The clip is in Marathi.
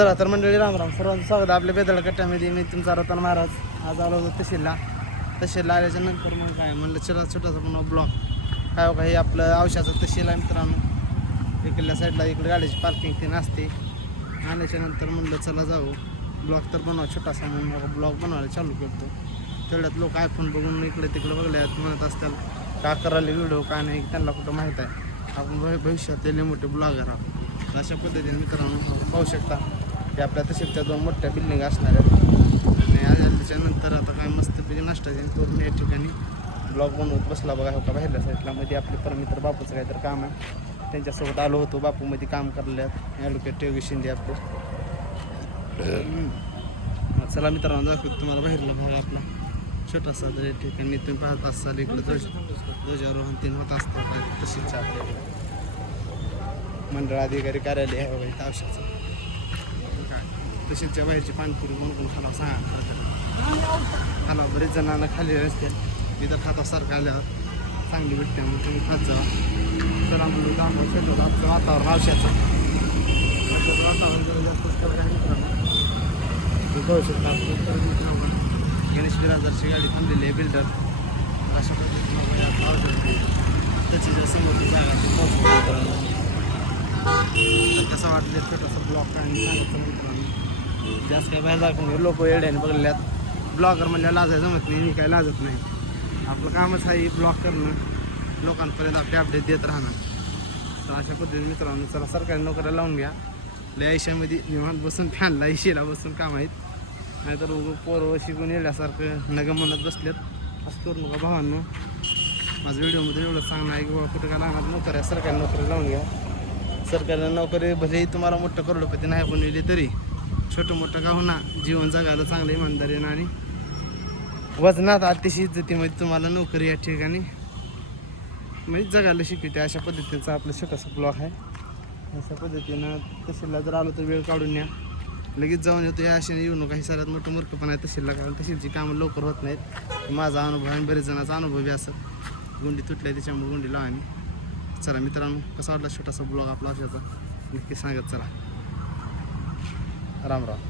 तर मंडळी रामराम सर्वांचं स्वागत आपल्या बेदळ कट्ट्यामध्ये. मी तुमचा रतन महाराज. आज आलो होतो तहसीलला आल्याच्या नंतर मग काय म्हणलं चला छोटासा पण ब्लॉक काय हो काही आपलं औषधाचं तहसील आहे मित्रांनो. इकडल्या साईडला इकडे गाडीची पार्किंग ती नसते. आल्याच्या नंतर म्हणलं चला जाऊ ब्लॉक तर बनवा छोटासा म्हणून ब्लॉक बनवायला चालू करतो. तेवढ्यात लोक आयफोन बघून इकडे तिकडे बघल्यात म्हणत असतात का करायला व्हिडिओ काय नाही त्यांना कुठं माहीत आहे आपण भविष्यातले मोठे ब्लॉगर आहोत. अशा पद्धतीने मित्रांनो पाहू शकता की आपल्या तसेच्या 2 मोठ्या बिल्डिंग असणार आहेत. आणि त्याच्यानंतर आता काय मस्तपैकी नाश्ता करून या ठिकाणी ब्लॉग बनवत बसला बघा हो का बाहेरल्या साईडला. मध्ये आपले परमित्र बापूचं काहीतरी काम आहे त्यांच्यासोबत आलो होतो. बापूमध्ये काम करल्यात ॲडव्होकेट योगेश शिंदे आपले. चला मित्रांनो दाखवतो तुम्हाला बाहेरला भाग आपला छोटासा तरी ठिकाणी तुम्ही पाहत असाल इकडे ध्वजारोहण 3 होत असतं तशीच आपल्याकडे मंडळ अधिकारी कार्यालय आहे बघा औषधाचं. तशीच्या बाहेरची पाणीपुरी म्हणून खाला सांगा खाला बरेच जणांना खाली असते तिथं खातासारखं आल्यावर चांगली भेटते मग तुम्ही खात जावा. तर आम्हाला दाखवत शेतात आपलं वातावरण औषधाचं वातावरण जरा जास्तच फरक आहे मित्रांनो. बघू शकता गणेश बिराजरची गाडी थांबलेली आहे बिल्डर. अशा पद्धतीने त्याची समोरची जागा ती पाहू कसं वाटलं छोटासा ब्लॉक आणि सांगायचं मित्रांनो. जास्त काय बाहेर दाखवून लोक येड्याने बघल्यात. ब्लॉगर म्हणजे लाजायला जमत नाही मी काय लाजत नाही. आपलं कामच आहे ब्लॉग करणं लोकांपर्यंत आपले अपडेट देत राहणं. तर अशा पद्धतीने मित्रांनो चला सरकारी नोकऱ्या लावून घ्या. लय आयुष्यामध्ये निवांत बसून फॅनला इशीला बसून काम आहेत नाहीतर पोरं शिकून येण्यासारखं नगं म्हणत बसलेत. असं करू नका भावांनो. माझं व्हिडिओमध्ये एवढं सांगणं आहे की बाबा कुठं काय लागणार नोकऱ्या सरकारी नोकरी लावून घ्या. सरकारी नोकरी भलेही तुम्हाला मोठं करोडपती नाही बनविले तरी छोटं मोठं का होणार जीवन जगायला चांगलं इमानदारीनं आणि वजनात अतिशय इज्जतीमध्ये तुम्हाला नोकरी या ठिकाणी म्हणजे जगायला शिकवते. अशा पद्धतीचा आपलं छोटासा ब्लॉग आहे. अशा पद्धतीनं तहसीलला जर आलो तर वेळ काढून या लगेच जाऊन येतो. या अशाने येऊ नका. ही सगळ्यात मोठं मूर्ख पण आहे तहसीलला कारण तहसीलची कामं लवकर होत नाहीत. माझा अनुभव आणि बरेच जणांचा अनुभवी असत. गुंडी तुटल्या त्याच्यामुळे गुंडी लावा. आणि चला मित्रांनो कसा वाटला छोटासा ब्लॉग आपला अशाचा नक्की सांगत चला. राम राम.